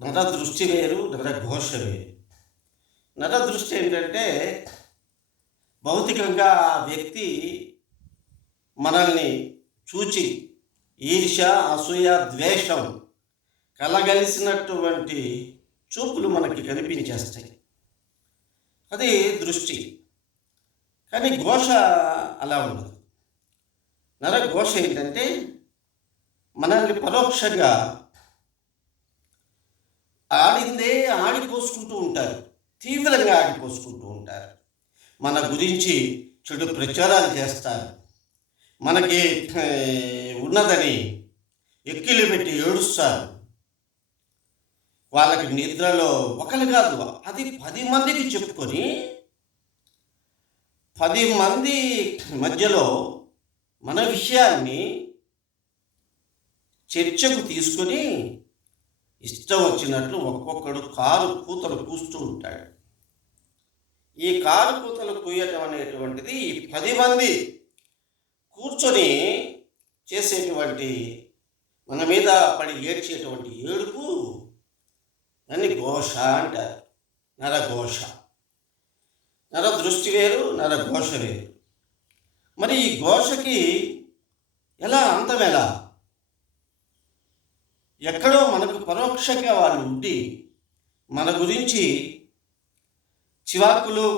నరదృష్టి వేరు నరఘోష వేరు. నరదృష్టి ఏంటంటే భౌతికంగా ఆ వ్యక్తి మనల్ని చూచి ఈర్ష అసూయ ద్వేషం కలగలిసినటువంటి చూపులు మనకి కనిపించేస్తాయి. అది దృష్టి. కానీ ఘోష అలా ఉండదు. నరఘోష ఏంటంటే మనల్ని పరోక్షంగా ఆడిందే ఆడిపోసుకుంటూ ఉంటారు. తీవ్రంగా ఆడిపోసుకుంటూ ఉంటారు. మన గురించి చెడు ప్రచారాలు చేస్తారు. మనకి ఉన్నదని ఎక్కిలు పెట్టి ఏడుస్తారు. వాళ్ళకి నిద్రలో ఒకరు కాదు అది పది మందికి చెప్పుకొని పది మంది మధ్యలో మన విషయాన్ని చర్చకు తీసుకొని ఇష్టం వచ్చినట్లు ఒక్కొక్కడు కారు కూతలు కూస్తూ ఉంటాడు. ఈ కారు కూతలు కూయటం అనేటువంటిది ఈ పది మంది కూర్చొని చేసేటువంటి మన మీద పడి ఏడ్చేటువంటి ఏడుపు దాన్ని ఘోష అంటారు. నరఘోష. నర దృష్టి వేరు నర ఘోష వేరు. మరి ఈ ఘోషకి ఎలా అంతం ఎలా? ఎక్కడో మనకు పరోక్షంగా వాళ్ళు ఉండి మన గురించి చివాకులు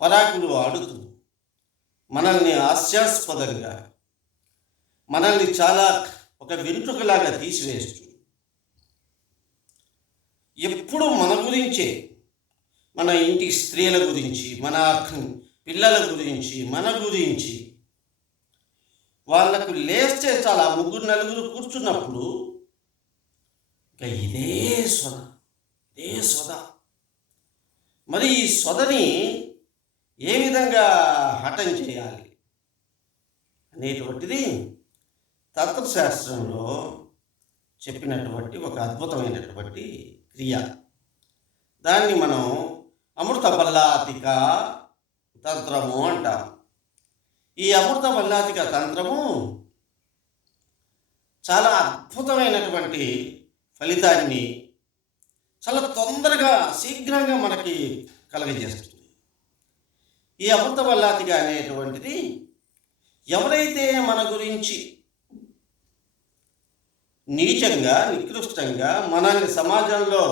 పరాకులు ఆడుతూ మనల్ని హాస్యాస్పదంగా మనల్ని చాలా ఒక వెంట్రుకలాగా తీసివేస్తూ ఎప్పుడు మన గురించే మన ఇంటి స్త్రీల గురించి మన పిల్లల గురించి మన గురించి వాళ్ళకు లేస్తే చాలా ముగ్గురు నలుగురు కూర్చున్నప్పుడు ఇక ఇదే సొద. ఇదే సొద. మరి ఈ సొదని ఏ విధంగా హఠం చేయాలి అనేటువంటిది తత్వశాస్త్రంలో చెప్పినటువంటి ఒక అద్భుతమైనటువంటి క్రియ. దాన్ని మనం అమృత బల్లాతిక తంత్రము అంటాం. ఈ అమృత బల్లాతిక తంత్రము చాలా అద్భుతమైనటువంటి ఫలితాన్ని చాలా తొందరగా శీఘ్రంగా మనకి కలగజేస్తుంది. ఈ అమృత బల్లాతిక అనేటువంటిది ఎవరైతే మన గురించి నీచంగా నికృష్టంగా మనల్ని సమాజంలో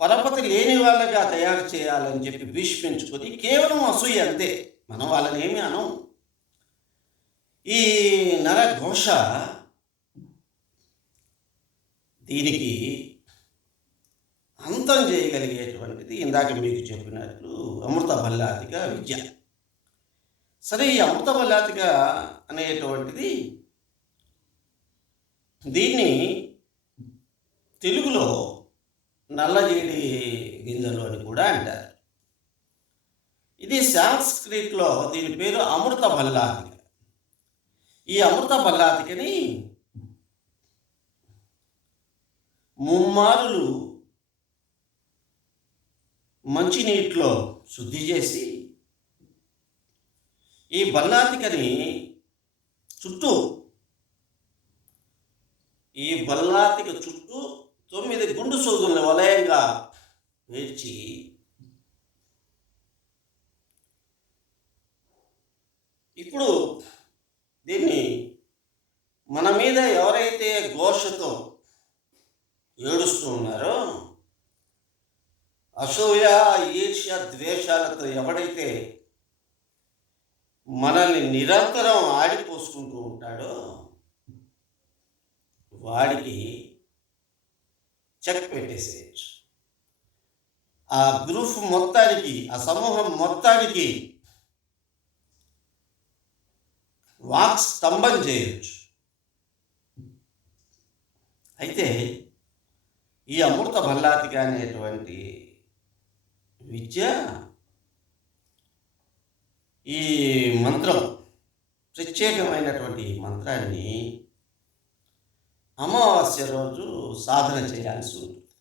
పరపతి లేని వాళ్ళగా తయారు చేయాలని చెప్పి భీష్మించుకొని కేవలం అసూయ అంతే. మనం వాళ్ళని ఏమి అనం ఈ నరఘోష దీనికి అంతం చేయగలిగేటువంటిది ఇందాక మీకు చెప్పినట్లు అమృత బల్లాతిక విద్య. సరే ఈ అమృత బల్లాతిక అనేటువంటిది దీన్ని తెలుగులో నల్లజేడి గింజలు అని కూడా అంటారు. ఇది సాంస్క్రిట్లో దీని పేరు అమృత బల్లాతిక ఈ అమృత బల్లాతికని ముమ్మారులు మంచినీటిలో శుద్ధి చేసి ఈ బల్లాతికని చుట్టూ ఈ బల్లాతిక చుట్టూ తొమ్మిది గుండు సూదుల్ని వలయంగా వేర్చి ఇప్పుడు దీన్ని మన మీద ఎవరైతే ఘోషతో ఏడుస్తూ ఉన్నారో అసూయ ఈర్ష్య ద్వేషాలతో ఎవడైతే మనల్ని నిరంతరం ఆడిపోసుకుంటూ ఉంటాడో వాడికి చెక్ పెట్టేసేయచ్చు. ఆ గ్రూప్ మొత్తానికి ఆ సమూహం మొత్తానికి వాక్ స్తంభం చేయొచ్చు. అయితే ఈ అమృత భల్లాతిక అనేటువంటి విద్య ఈ మంత్రం ప్రత్యేకమైనటువంటి ఈ మంత్రాన్ని అమావాస్య రోజు సాధన చేయాల్సి ఉంటుంది.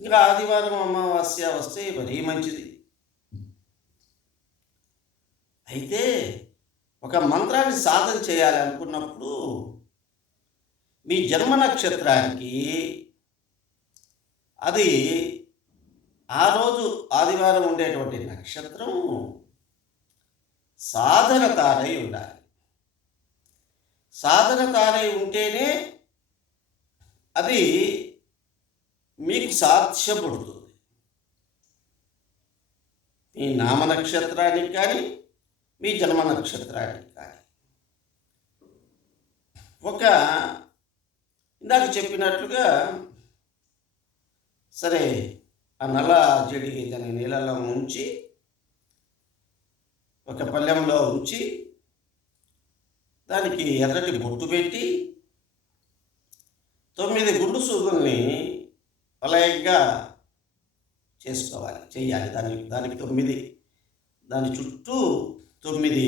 ఇంకా ఆదివారం అమావాస్య వస్తే మరీ మంచిది. అయితే ఒక మంత్రాన్ని సాధన చేయాలనుకున్నప్పుడు మీ జన్మ నక్షత్రానికి అది ఆ రోజు ఆదివారం ఉండేటువంటి నక్షత్రం సాధన తారై ఉండాలి. సాధన తారై ఉంటేనే అది మీకు సాధ్యపడుతుంది. మీ నామ నక్షత్రానికి కానీ మీ జన్మ నక్షత్రానికి కానీ. ఒక ఇందాక చెప్పినట్లుగా సరే ఆ నల్ల జడి దాని నీళ్ళలో ఉంచి ఒక పళ్ళెంలో ఉంచి దానికి ఎర్రటి బొట్టు పెట్టి తొమ్మిది గుండు సూదుల్ని వలయంగా చేసుకోవాలి చేయాలి దాని దానికి తొమ్మిది దాని చుట్టూ తొమ్మిది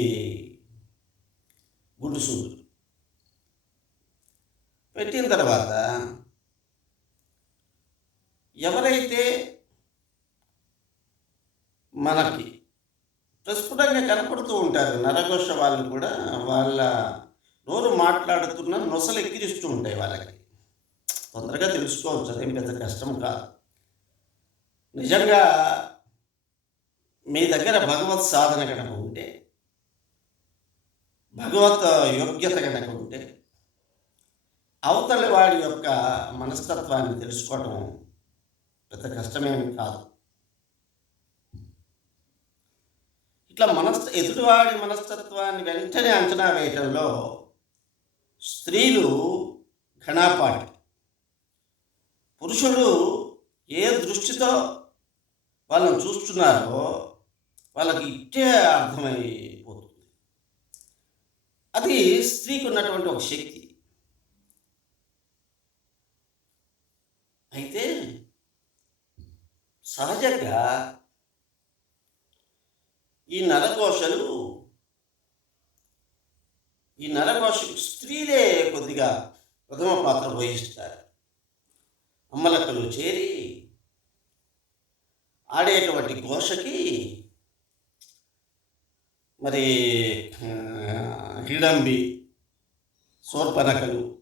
గుడ్డు సూదులు. పెట్టిన తర్వాత ఎవరైతే మనకి ప్రస్ఫుటంగా కనపడుతూ ఉంటారు నరఘోష వాళ్ళు కూడా వాళ్ళ నోరు మాట్లాడుతున్న నొసలు ఎక్కిరిస్తూ ఉంటాయి వాళ్ళకి. తొందరగా తెలుసుకోవచ్చు అదేం పెద్ద కష్టం కాదు. నిజంగా మీ దగ్గర భగవత్ సాధన కనుక ఉంటే భగవత్ యోగ్యత కనుక ఉంటే అవతలి వాడి యొక్క మనస్తత్వాన్ని తెలుసుకోవడం పెద్ద కష్టమేమి కాదు. ఇట్లా మనస్ ఎదుటివాడి మనస్తత్వాన్ని వెంటనే అంచనా వేయటంలో స్త్రీలు ఘనాపాటి. పురుషుడు ఏ దృష్టితో వాళ్ళని చూస్తున్నారో వాళ్ళకి ఇట్టే అర్థమై అది స్త్రీకి ఉన్నటువంటి ఒక శక్తి. అయితే సహజంగా ఈ నరకోశలు ఈ నరకోశ స్త్రీలే కొద్దిగా ప్రథమ పాత్ర పోషిస్తారు అమ్మలక్కలు చేరి ఆడేటువంటి ఘోషకి మరి క్రీడంబి సోర్పనకలు.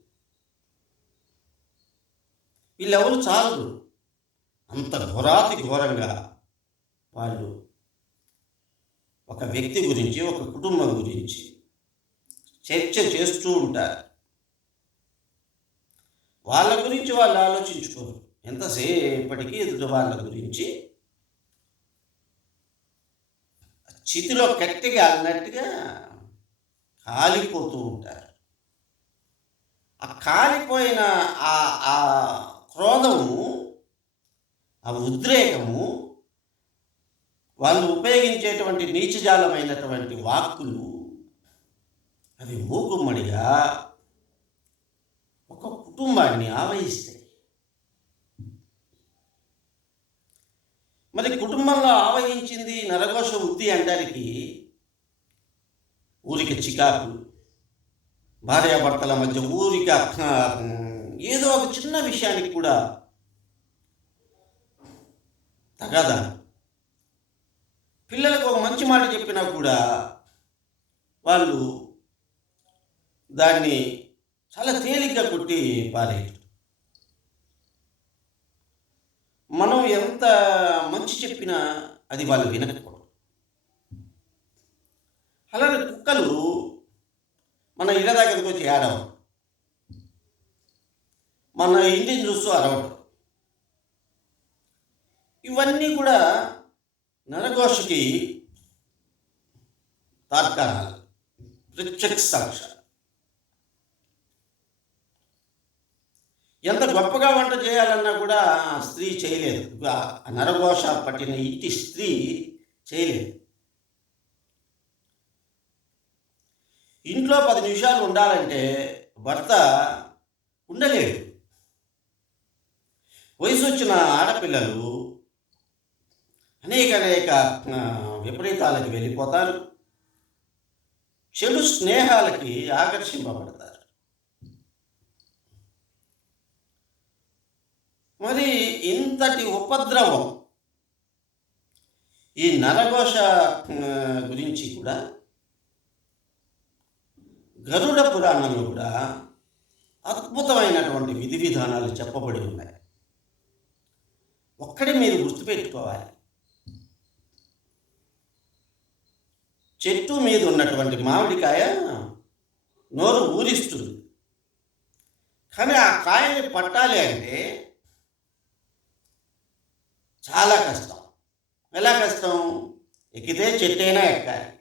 వీళ్ళెవరు చాలరు. అంత ఘోరాతి ఘోరంగా వాళ్ళు ఒక వ్యక్తి గురించి ఒక కుటుంబం గురించి చర్చ చేస్తూ ఉంటారు. వాళ్ళ గురించి వాళ్ళు ఆలోచించుకోరు. ఎంతసేపటికి ఎదుటి వాళ్ళ గురించి చితిలో కట్టిగా అన్నట్టుగా కాలిపోతూ ఉంటారు. ఆ కాలిపోయిన ఆ ఆ క్రోధము ఆ ఉద్రేకము వాళ్ళు ఉపయోగించేటువంటి నీచజాలమైనటువంటి వాక్కులు అవి మూకుమ్మడిగా ఒక కుటుంబాన్ని ఆవహిస్తాయి. మరి కుటుంబంలో ఆవహించింది నరఘోష వృద్ధి అంటానికి ఊరికి చికాకు భార్యాభర్తల మధ్య ఊరిక ఏదో ఒక చిన్న విషయానికి కూడా తగాదా. పిల్లలకు ఒక మంచి మాట చెప్పినా కూడా వాళ్ళు దాన్ని చాలా తేలిగ్గా కొట్టి పారేయటం మనం ఎంత మంచి చెప్పినా అది వాళ్ళు వినకపోవడం అలానే కుక్కలు మన ఇళ్ళ దగ్గరికి వచ్చి ఏడవు మన ఇంటిని చూస్తూ అరవటం ఇవన్నీ కూడా నరఘోషకి తాత్కారాలు ప్రత్యక్ష సాక్షాలు ఎంత గొప్పగా వంట చేయాలన్నా కూడా ఆ స్త్రీ చేయలేదు. ఆ నరఘోష పట్టిన ఇంటి స్త్రీ చేయలేదు. ఇంట్లో పది నిమిషాలు ఉండాలంటే భర్త ఉండలేడు. వయసు వచ్చిన ఆడపిల్లలు అనేక అనేక విపరీతాలకు వెళ్ళిపోతారు. చెడు స్నేహాలకి ఆకర్షింపబడతారు. మరి ఇంతటి ఉపద్రవం ఈ నరఘోష గురించి కూడా గరుడ పురాణంలో కూడా అద్భుతమైనటువంటి విధి విధానాలు చెప్పబడి ఉన్నాయి. ఒక్కడి మీరు గుర్తుపెట్టుకోవాలి. చెట్టు మీద ఉన్నటువంటి మామిడికాయ నోరు ఊరిస్తుంది. కానీ ఆ కాయని పట్టాలి అంటే చాలా కష్టం. ఎలా కష్టం? ఎక్కితే చెట్టు అయినా ఎక్కాలి.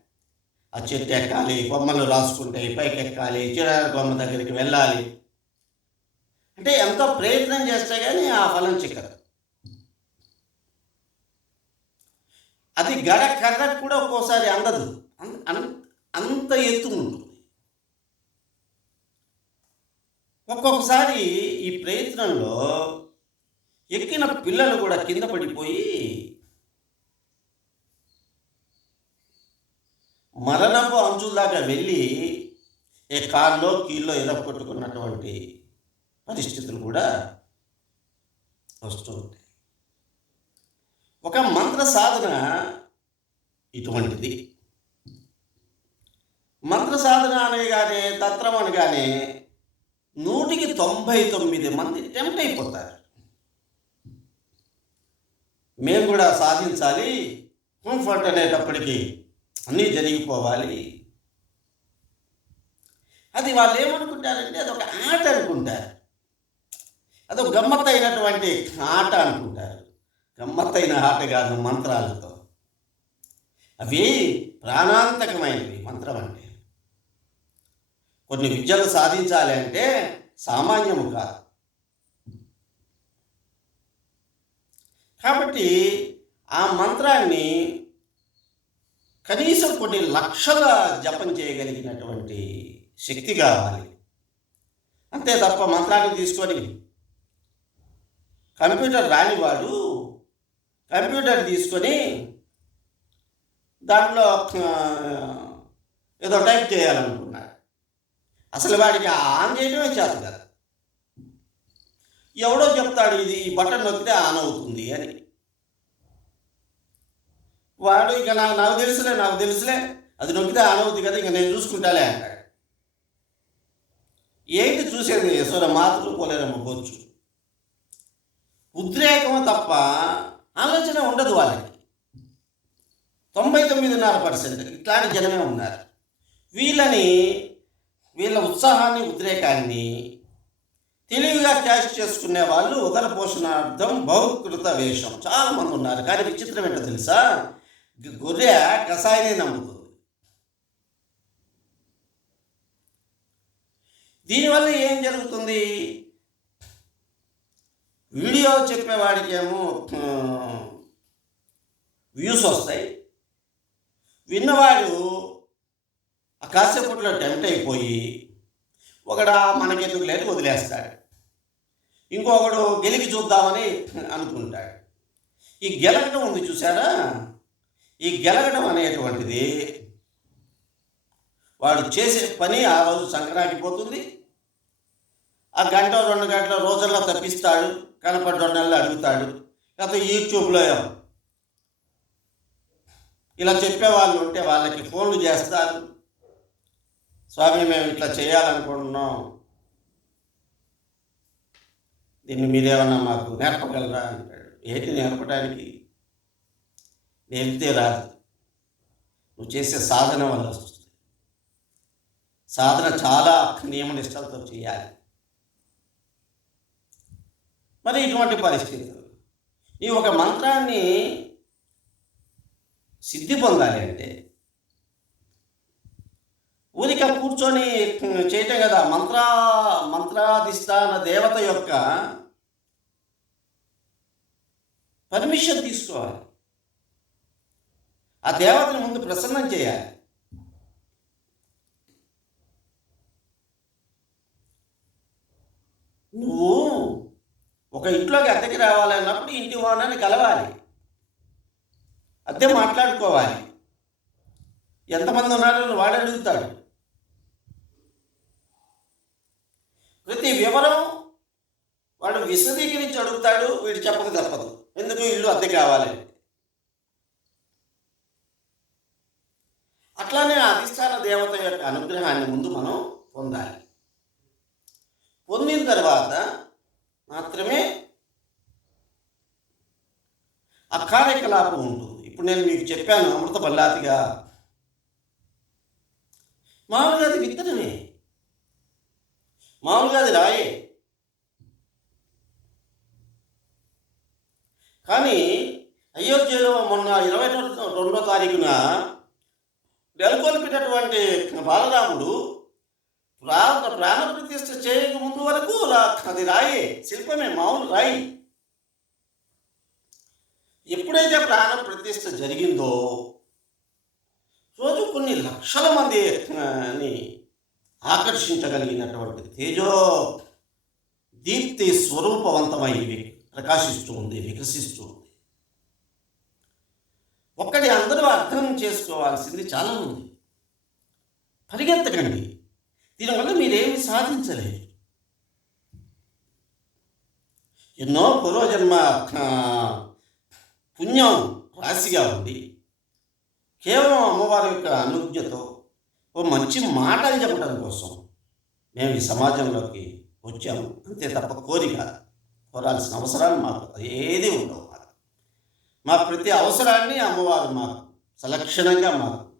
ఆ చెట్టు ఎక్కాలి బొమ్మలు రాసుకుంటాయి పైకి ఎక్కాలి చిరాకు బొమ్మ దగ్గరికి వెళ్ళాలి. అంటే ఎంతో ప్రయత్నం చేస్తే కానీ ఆ ఫలం చిక్కదు. అది గడ కర్రకు కూడా ఒక్కోసారి అందదు. అంత ఎత్తు ఉంటుంది. ఒక్కొక్కసారి ఈ ప్రయత్నంలో ఎక్కిన పిల్లలు కూడా కింద పడిపోయి మరణపు అంచుల దాకా వెళ్ళి ఏ కాల్లో కీల్లో ఎరగొట్టుకున్నటువంటి పరిస్థితులు కూడా వస్తూ ఉంటాయి. ఒక మంత్ర సాధన ఇటువంటిది. మంత్ర సాధన అనగానే తత్రం అనగానే నూటికి తొంభై తొమ్మిది మంది టెంప్ట్ అయిపోతారు. మేము కూడా సాధించాలి కంఫర్ట్ అనేటప్పటికీ అన్నీ జరిగిపోవాలి. అది వాళ్ళు ఏమనుకుంటారంటే అదొక ఆట అనుకుంటారు. అదొక గమ్మత్తైనటువంటి ఆట అనుకుంటారు. గమ్మత్తైన ఆట కాదు మంత్రాలతో. అవి ప్రాణాంతకమైనవి మంత్రం అంటే. కొన్ని విద్యలు సాధించాలి అంటే సామాన్యము కాదు. కాబట్టి ఆ మంత్రాన్ని కనీసం కొన్ని లక్షల జపం చేయగలిగినటువంటి శక్తి కావాలి. అంతే తప్ప మంత్రాన్ని తీసుకొని కంప్యూటర్ రానివాడు కంప్యూటర్ తీసుకొని దాంట్లో ఏదో టైప్ చేయాలనుకున్నాడు. అసలు వాడికి ఆన్ చేయడమే చేత కదా. ఎవడో చెప్తాడు ఇది ఈ బటన్ నొక్కితే ఆన్ అవుతుంది అని. వాడు ఇక నాకు నాకు తెలుసులే నాకు తెలుసులే. అది నొక్కితే ఆన్ కదా ఇక నేను చూసుకుంటాలే అంట ఏంటి చూసేది? యశోద మాతృ పోలేరమ్మ బొచ్చు ఉద్రేకము తప్ప ఆలోచన ఉండదు వాళ్ళకి. తొంభై తొమ్మిదిన్నర పర్సెంట్. ఇట్లాంటి జనమే ఉన్నారు. వీళ్ళని వీళ్ళ ఉత్సాహాన్ని ఉద్రేకాన్ని తెలివిగా క్యాష్ చేసుకునే వాళ్ళు ఉదర పోషణార్థం బహుకృత వేషం. చాలామంది ఉన్నారు. కానీ విచిత్రం ఏంటో తెలుసా? గొర్రె కషాయనే నమ్ముతుంది. దీనివల్ల ఏం జరుగుతుంది? వీడియో చెప్పేవాడికేమో వ్యూస్ వస్తాయి. విన్నవాడు ఆ కాసేపట్లో టెంప్ట్ అయిపోయి ఒకడా మనకెందుకు లేని వదిలేస్తాడు. ఇంకొకడు గెలికి చూద్దామని అనుకుంటాడు. ఈ గెలకటం ఉంది చూసారా ఈ గెలగడం అనేటువంటిది వాడు చేసే పని ఆ రోజు సంక్రాంతి పోతుంది. ఆ గంట రెండు గంటల రోజుల్లో తప్పిస్తాడు కనపడి రెండు నెలలు అడుగుతాడు. లేకపోతే యూట్యూబ్లో ఇలా చెప్పేవాళ్ళు ఉంటే వాళ్ళకి ఫోన్లు చేస్తారు. స్వామి మేము ఇట్లా చేయాలనుకుంటున్నాం. దీన్ని మీరేమన్నా మాకు నేర్పగలరా? అంటాడు. ఏంటి నేర్పడానికి? నేర్పితే రాదు. నువ్వు చేసే సాధన వల్ల వస్తుంది. సాధన చాలా నియమ నిష్టలతో చేయాలి. మరి ఇటువంటి పరిస్థితులు. ఈ ఒక మంత్రాన్ని సిద్ధి పొందాలి అంటే ఊరిక కూర్చొని చేయటం కదా మంత్ర మంత్రాధిష్టాన దేవత యొక్క పర్మిషన్ తీసుకోవాలి. ఆ దేవతని ముందు ప్రసన్నం చేయాలి. నువ్వు ఒక ఇంట్లోకి అద్దెకి రావాలన్నప్పుడు ఇంటి ఓనర్ని కలవాలి. అద్దె మాట్లాడుకోవాలి. ఎంతమంది ఉన్నారో వాడు అడుగుతాడు. ప్రతి వివరం వాడు విశదీకరించి అడుగుతాడు వీడు చెప్పక తప్పదు. ఎందుకు ఇల్లు అద్దె కావాలి అట్లానే ఆ అధిష్టాన దేవత యొక్క అనుగ్రహాన్ని ముందు మనం పొందాలి. పొందిన తర్వాత మాత్రమే ఆ కార్యకలాపం ఉంటుంది. ఇప్పుడు నేను మీకు చెప్పాను అమృత బల్లాతిగా. మామూలుగా అది విత్తనమే. మామూలుగా అది రాయే. కానీ అయోధ్యలో మొన్న ఇరవై రెండో తారీఖున నెలకొల్పినటువంటి బాలరాముడు ప్రాణ ప్రాణ ప్రతిష్ఠ చేయక ముందు వరకు రా- అది రాయే శిల్పమే మామూలు రాయి. ఎప్పుడైతే ప్రాణ ప్రతిష్ఠ జరిగిందో రోజు కొన్ని లక్షల మంది ని ఆకర్షించగలిగినటువంటి తేజో దీప్తి స్వరూపవంతమై ప్రకాశిస్తూ ఉంది వికసిస్తూ ఉంది. ఒక్కటి అందరూ అర్థం చేసుకోవాల్సింది చాలా ఉంది పరిగెత్తకండి. దీనివల్ల మీరేమి సాధించలేరు. ఎన్నో పూర్వజన్మ పుణ్యం రాశిగా ఉంది కేవలం అమ్మవారి యొక్క అనుజ్ఞతో ఓ మంచి మాటలు చెప్పడం కోసం మేము ఈ సమాజంలోకి వచ్చాము. అంతే తప్ప కోరిక కోరాల్సిన అవసరాలు మాకు ఏది ఉండవు. మా ప్రతి అవసరాన్ని అమ్మవారు మాకు సలక్షణంగా మాకు.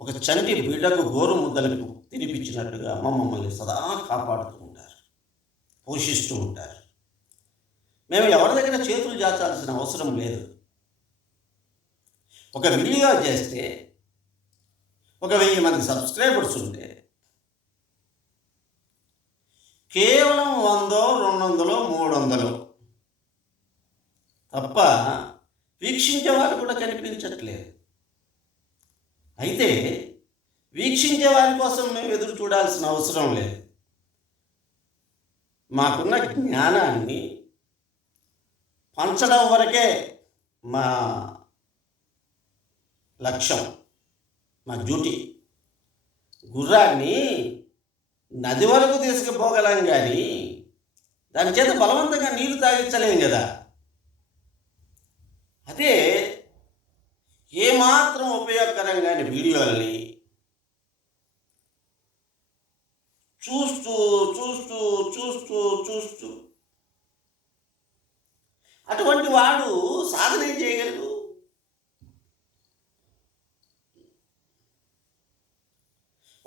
ఒక చంటి బిడ్డకు గోరు ముద్దలకు తినిపించినట్టుగా అమ్మ మమ్మల్ని సదా కాపాడుతూ ఉంటారు పోషిస్తూ ఉంటారు. మేము ఎవరి దగ్గర చేతులు జాచాల్సిన అవసరం లేదు. ఒక వీడియో చేస్తే ఒక వెయ్యి మంది సబ్స్క్రైబర్స్ ఉంటే కేవలం వందో రెండు వందలు మూడు వందలు తప్ప వీక్షించే వారు కూడా కనిపించట్లేదు. అయితే వీక్షించే వారి కోసం మేము ఎదురు చూడాల్సిన అవసరం లేదు. మాకున్న జ్ఞానాన్ని పంచడం వరకే మా లక్ష్యం మా డ్యూటీ. గుర్రాన్ని నది వరకు తీసుకుపోగలం కానీ దాని చేత బలవంతంగా నీళ్ళు తాగించలేం కదా. అదే ఏమాత్రం ఉపయోగకరంగానే వీడియోల్ని చూస్తూ చూస్తూ చూస్తూ చూస్తూ అటువంటి వాడు సాధన ఏం చేయగలడు?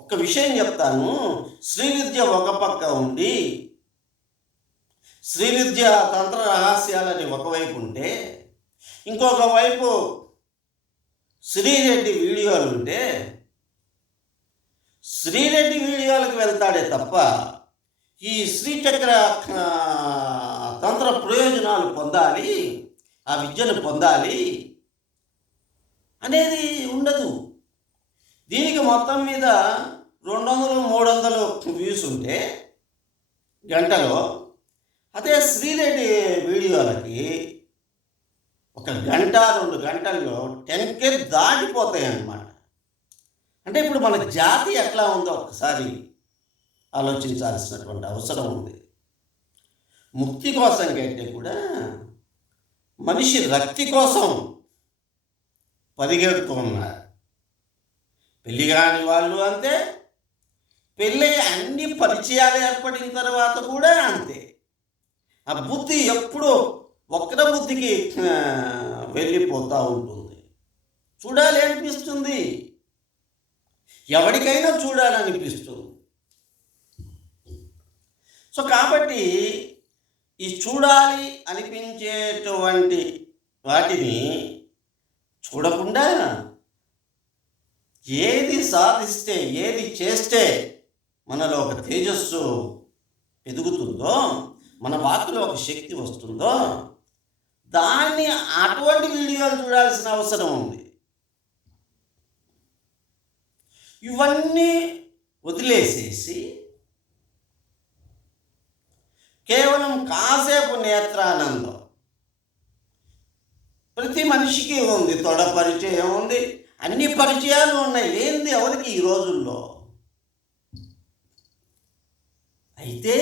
ఒక విషయం చెప్తాను. శ్రీ విద్య ఒక పక్క ఉండి శ్రీ విద్య తంత్ర రహస్యాలని ఒకవైపు ఉంటే ఇంకొక వైపు శ్రీరెడ్డి వీడియోలు ఉంటే శ్రీరెడ్డి వీడియోలకు వెళ్తాడే తప్ప ఈ శ్రీచక్ర తంత్ర ప్రయోజనాలు పొందాలి ఆ విద్యను పొందాలి అనేది ఉండదు. దీనికి మొత్తం మీద రెండు వందలు మూడు వందలు వ్యూస్ ఉంటే గంటలో అదే శ్రీరెడ్డి వీడియోలకి ఒక గంట రెండు గంటల్లో టెన్కే దాటిపోతాయి అన్నమాట అంటే ఇప్పుడు మన జాతి ఎట్లా ఉందో ఒకసారి ఆలోచించాల్సినటువంటి అవసరం ఉంది. ముక్తి కోసం కంటే కూడా మనిషి రక్తి కోసం పరిగెడుతూ ఉన్నారు పెళ్ళి కాని వాళ్ళు అంతే పెళ్ళి అన్ని పరిచయాలు ఏర్పడిన తర్వాత కూడా అంతే. ఆ బుద్ధి ఎప్పుడూ వక్ర బుద్ధికి వెళ్ళిపోతూ ఉంటుంది. చూడాలి అనిపిస్తుంది. ఎవరికైనా చూడాలనిపిస్తుంది. సో కాబట్టి ఈ చూడాలి అనిపించేటువంటి వాటిని చూడకుండా ఏది సాధిస్తే ఏది చేస్తే మనలో ఒక తేజస్సు ఎదుగుతుందో మన వాక్కులో ఒక శక్తి వస్తుందో దాన్ని అటువంటి వీడియోలు చూడాల్సిన అవసరం ఉంది. ఇవన్నీ వదిలేసేసి కేవలం కాసేపు నేత్రానందం. ప్రతి మనిషికి ఉంది తొడ పరిచయం ఉంది అన్ని పరిచయాలు ఉన్నాయి. లేనిది ఎవరికి ఈ రోజుల్లో? అయితే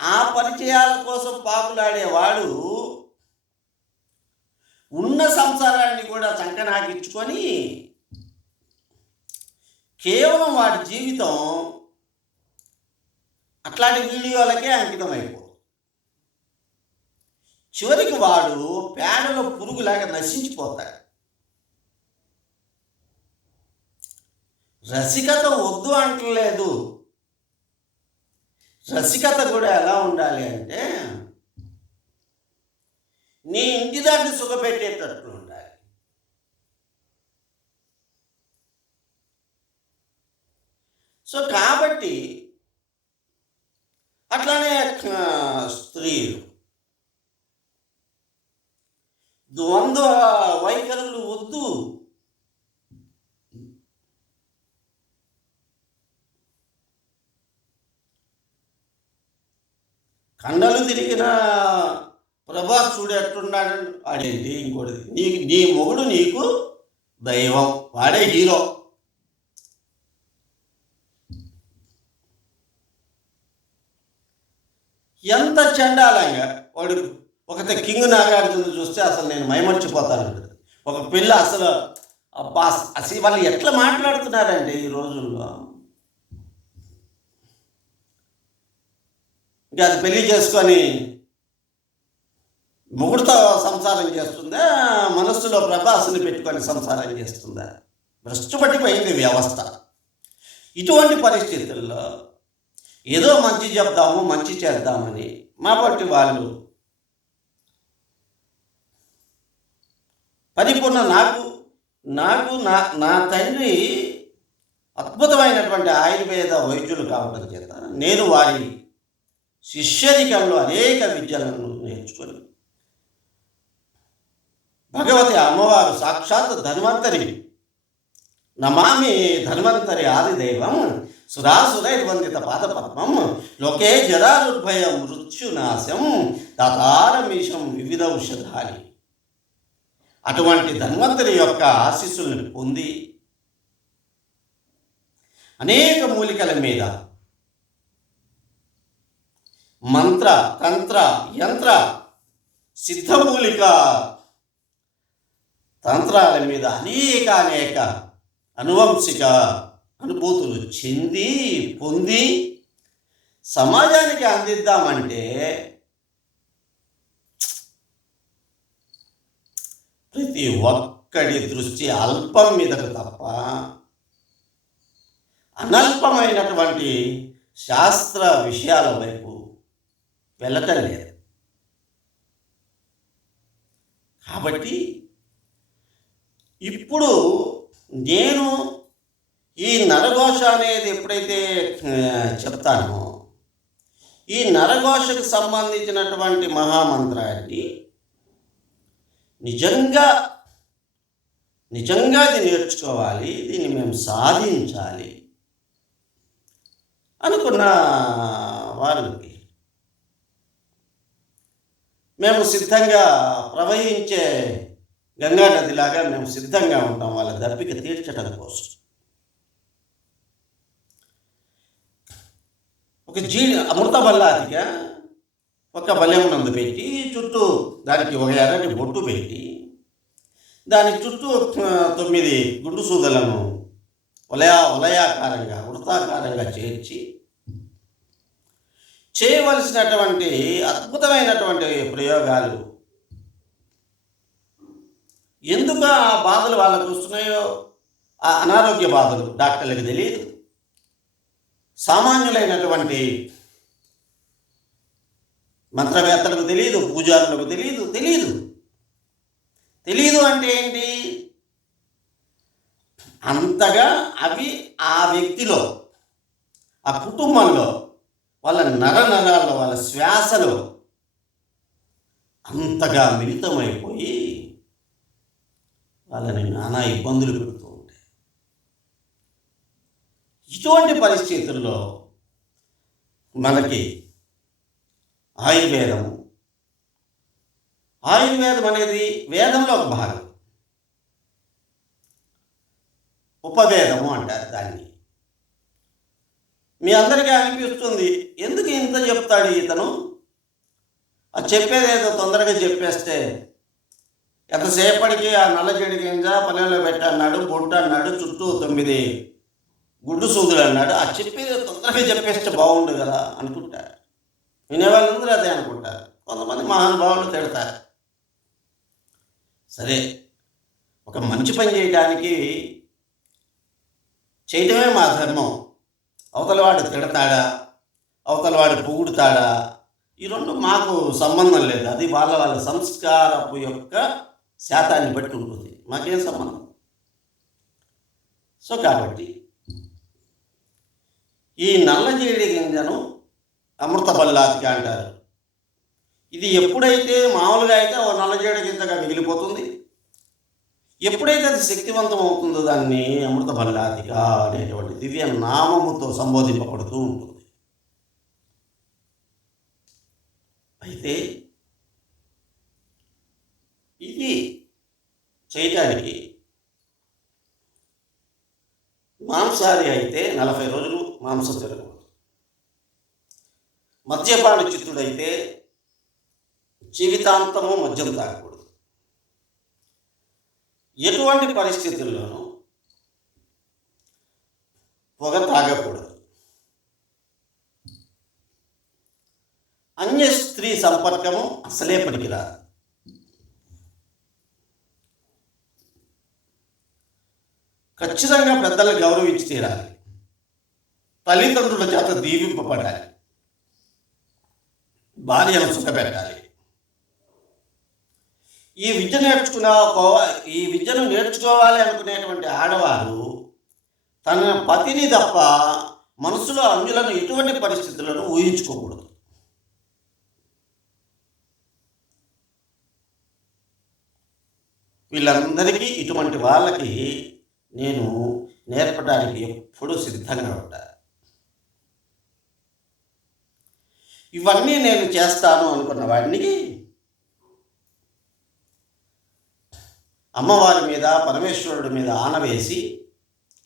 ఆ పరిచయాల కోసం పాకులాడేవాడు ఉన్న సంసారాన్ని కూడా చంకనాకిచ్చుకొని కేవలం వాడి జీవితం అట్లాంటి వీడియోలకే అంకితం అయిపో చివరికి వాడు పేడలో పురుగులాగా నశించిపోతాడు. రసికత వద్దు అంటలేదు. రసికత కూడా ఎలా ఉండాలి అంటే నీ ఇంటి దాన్ని సుఖపెట్టేటట్లు ఉండాలి. సో కాబట్టి అట్లానే స్త్రీలు. ద్వంద్వ వైఖరులు వద్దు. కండలు తిరిగిన ప్రభాస్ చూడు ఎట్టున్నాడు వాడేంటి ఇంకోటి నీ నీ మొగుడు నీకు దైవం. వాడే హీరో. ఎంత చండాలంగా వాడు ఒక కింగ్ నాగార్జున చూస్తే అసలు నేను మైమర్చిపోతాను ఒక పిల్ల అసలు అబ్బా అసలు వాళ్ళు ఎట్లా మాట్లాడుతున్నారండి ఈ రోజుల్లో? ఇంకా అది పెళ్ళి చేసుకొని మొగుడుతో సంసారం చేస్తుందా? మనస్సులో ప్రభాసుని పెట్టుకొని సంసారం చేస్తుందా? భ్రష్టుపట్టిపోయింది వ్యవస్థ. ఇటువంటి పరిస్థితుల్లో ఏదో మంచి చెప్దాము మంచి చేద్దామని మా పట్టి వాళ్ళు పరిపూర్ణ నాకు నాకు నా నా తండ్రి అద్భుతమైనటువంటి ఆయుర్వేద వైద్యులు కావడం చేత నేను వారి శిష్యరికంలో అనేక విద్యలను నేర్చుకొని భగవతి అమ్మవారు సాక్షాత్ ధన్వంతరి. నమామి ధన్వంతరి ఆదిదైవం సురాసురైర్వందిత పాదపద్మం లోకే జరారుద్భయం మృత్యునాశం తతారమీశం వివిధ ఔషధాలి. అటువంటి ధన్వంతరి యొక్క ఆశీస్సులను పొంది అనేక మూలికల మీద మంత్ర తంత్ర యంత్ర సిద్ధమూలిక తంత్రాల మీద అనేక అనేక అనువంశిక అనుభూతులు చెంది పొంది సమాజానికి అందిద్దామంటే ప్రతి ఒక్కడి దృష్టి అల్పం మీదకు తప్ప అనల్పమైనటువంటి శాస్త్ర విషయాల వైపు వెళ్ళటం లేదు. కాబట్టి ఇప్పుడు నేను ఈ నరఘోష అనేది ఎప్పుడైతే చెప్తానో ఈ నరఘోషకు సంబంధించినటువంటి మహామంత్రాన్ని నిజంగా నిజంగా ఇది నేర్చుకోవాలి దీన్ని మేము సాధించాలి అనుకున్న వారికి మేము సిద్ధంగా ప్రవహించే గంగా నదిలాగా మేము సిద్ధంగా ఉంటాం వాళ్ళ దప్పిక తీర్చడం కోసం. ఒక జీ అమృత బల్లాదిగా ఒక బల్యమునందు పెట్టి చుట్టూ దానికి ఒక ఎర్రటి బొట్టు పెట్టి దాని చుట్టూ తొమ్మిది గుండు సూదలను వలయా వలయాకారంగా వృత్తాకారంగా చేర్చి చేయవలసినటువంటి అద్భుతమైనటువంటి ప్రయోగాలు ఎందుకు ఆ బాధలు వాళ్ళకు వస్తున్నాయో? ఆ అనారోగ్య బాధలు డాక్టర్లకు తెలియదు. సామాన్యులైనటువంటి మంత్రవేత్తలకు తెలియదు పూజారులకు తెలియదు తెలియదు. తెలియదు అంటే ఏంటి? అంతగా అవి ఆ వ్యక్తిలో ఆ కుటుంబంలో వాళ్ళ నర నరాల్లో వాళ్ళ శ్వాసలో అంతగా మిళితమైపోయి వాళ్ళని నానా ఇబ్బందులు పెడుతూ ఉంటాయి. ఇటువంటి పరిస్థితుల్లో మనకి ఆయుర్వేదము ఆయుర్వేదం అనేది వేదంలో ఒక భాగం. ఉపవేదము అంటారు దాన్ని. మీ అందరికీ అనిపిస్తుంది ఎందుకు ఇంత చెప్తాడు ఇతను? ఆ చెప్పేది ఏదో తొందరగా చెప్పేస్తే ఎంతసేపటికి ఆ నల్ల గింజ పల్లెలో పెట్టన్నాడు బొట్టు అన్నాడు చుట్టూ తొమ్మిది గుడ్డు సూదులు అన్నాడు. ఆ చెప్పేది తొందరగా చెప్పేస్తే బాగుండు కదా అనుకుంటారు. వినేవాళ్ళందరూ అదే అనుకుంటారు. కొంతమంది మహానుభావులు తిడతారు. సరే ఒక మంచి పని చేయడానికి చేయటమే మా ధర్మం. అవతలవాడు తిడతాడా? అవతలవాడు పొగుడుతాడా? ఈ రెండు మాకు సంబంధం లేదు. అది వాళ్ళ వాళ్ళ సంస్కారపు యొక్క శాతాన్ని బట్టి ఉంటుంది. మాకేం సంబంధం? సో కాబట్టి ఈ నల్లజీడి గింజను అమృత బల్లాతిక అంటారు. ఇది ఎప్పుడైతే మామూలుగా అయితే ఓ నల్లజేడి గింజగా మిగిలిపోతుంది ఎప్పుడైతే అది శక్తివంతం అవుతుందో దాన్ని అమృత బల్లాతిక అనేటువంటి దివ్య నామముతో సంబోధింపబడుతూ ఉంటుంది. అయితే ఇది చేయటానికి మాంసాహారి అయితే నలభై రోజులు మాంసం తినకూడదు. మద్యపాన చిత్తుడైతే జీవితాంతము మద్యం తాగకూడదు. ఎటువంటి పరిస్థితుల్లోనూ పొగ తాగకూడదు. అన్య స్త్రీ సంపర్కము అసలే పనికిరాదు. ఖచ్చితంగా పెద్దలను గౌరవించి తీరాలి. తల్లిదండ్రుల చేత దీవింపబడాలి. భార్యను సుఖపెట్టాలి. ఈ విద్య నేర్చుకున్న ఈ విద్యను నేర్చుకోవాలి అనుకునేటువంటి ఆడవారు తన పతిని తప్ప మనసులో అంజులను ఎటువంటి పరిస్థితులను ఊహించుకోకూడదు. వీళ్ళందరికీ ఇటువంటి వాళ్ళకి నేను నేర్పడానికి ఎప్పుడూ సిద్ధంగా ఉంటా. ఇవన్నీ నేను చేస్తాను అనుకున్న వాడిని అమ్మవారి మీద పరమేశ్వరుడి మీద ఆనవేసి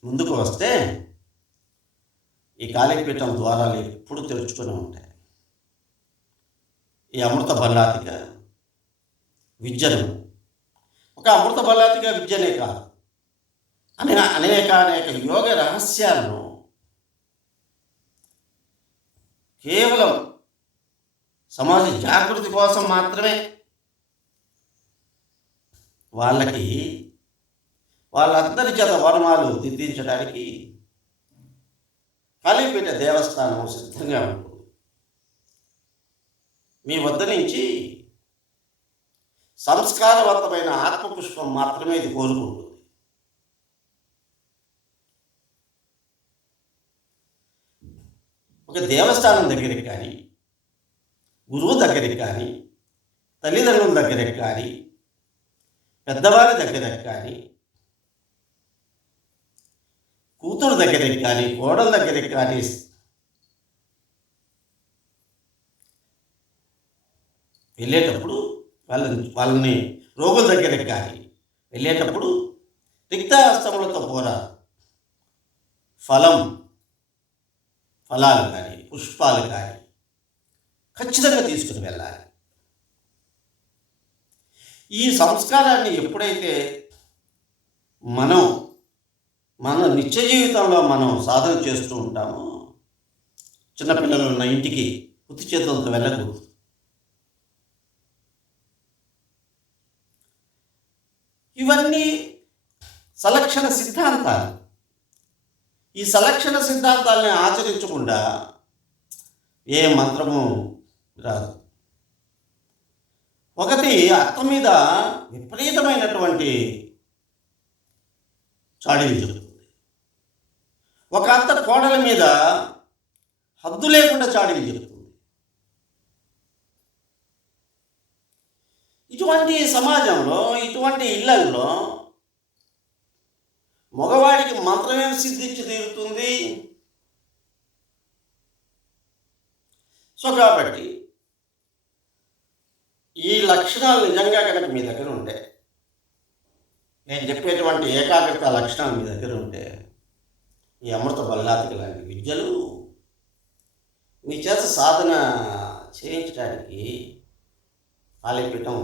ముందుకు వస్తే ఈ కాళీపీఠం ద్వారాలు ఎప్పుడు తెరుచుకొని ఉంటాయి. ఈ అమృత బల్లాతిక విద్యను. ఒక అమృత బల్లాతిక విద్యనే కాదు. అనే అనేక అనేక యోగ రహస్యాలను కేవలం సమాజ జాగృతి కోసం మాత్రమే వాళ్ళకి వాళ్ళందరి చేత వర్మాలు దిద్దించడానికి కాళీపీఠ దేవస్థానం సిద్ధంగా ఉంటుంది. మీ వద్ద నుంచి సంస్కారవంతమైన ఆత్మపుష్పం మాత్రమే ఇది కోరుకుంటుంది. ఒక దేవస్థానం దగ్గరికి కానీ గురువు దగ్గరికి కానీ తల్లిదండ్రుల దగ్గరికి కానీ పెద్దవారి దగ్గరికి కానీ కూతురు దగ్గరికి కానీ కోడల దగ్గరికి కానీ వెళ్ళేటప్పుడు వాళ్ళని వాళ్ళని రోగుల దగ్గరికి కానీ వెళ్ళేటప్పుడు రిక్తాస్తములతో పోరా ఫలం ఫలాలు కానీ పుష్పాలు కానీ ఖచ్చితంగా తీసుకుని వెళ్ళాలి. ఈ సంస్కారాన్ని ఎప్పుడైతే మనం మన నిత్య జీవితంలో మనం సాధన చేస్తూ ఉంటామో చిన్నపిల్లలు ఉన్న ఇంటికి ఉత్తి చేతులతో వెళ్ళకూడదు. ఇవన్నీ సలక్షణ సిద్ధాంతాలు. ఈ సలక్షణ సిద్ధాంతాలని ఆచరించకుండా ఏ మంత్రము రాదు. ఒకటి అత్త మీద విపరీతమైనటువంటి చాడీలు జరుగుతుంది. ఒక అత్త కోడల మీద హద్దు లేకుండా చాడీలు జరుగుతుంది. ఇటువంటి సమాజంలో ఇటువంటి ఇళ్ళల్లో మగవాడికి మంత్రమేం సిద్ధించి తీరుతుంది. సో కాబట్టి ఈ లక్షణాలు నిజంగా కనుక మీ దగ్గర ఉంటే నేను చెప్పేటువంటి ఏకాగ్రత లక్షణాలు మీ దగ్గర ఉంటే ఈ అమృత బల్లాతికి లాంటి విద్యలు మీ చేత సాధన చేయించడానికి కాళీపీఠం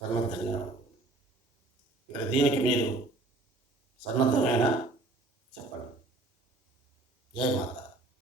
సన్నద్ధంగా ఇక్కడ దీనికి మీరు సన్నద్ధమైన చెప్పండి. జయమాత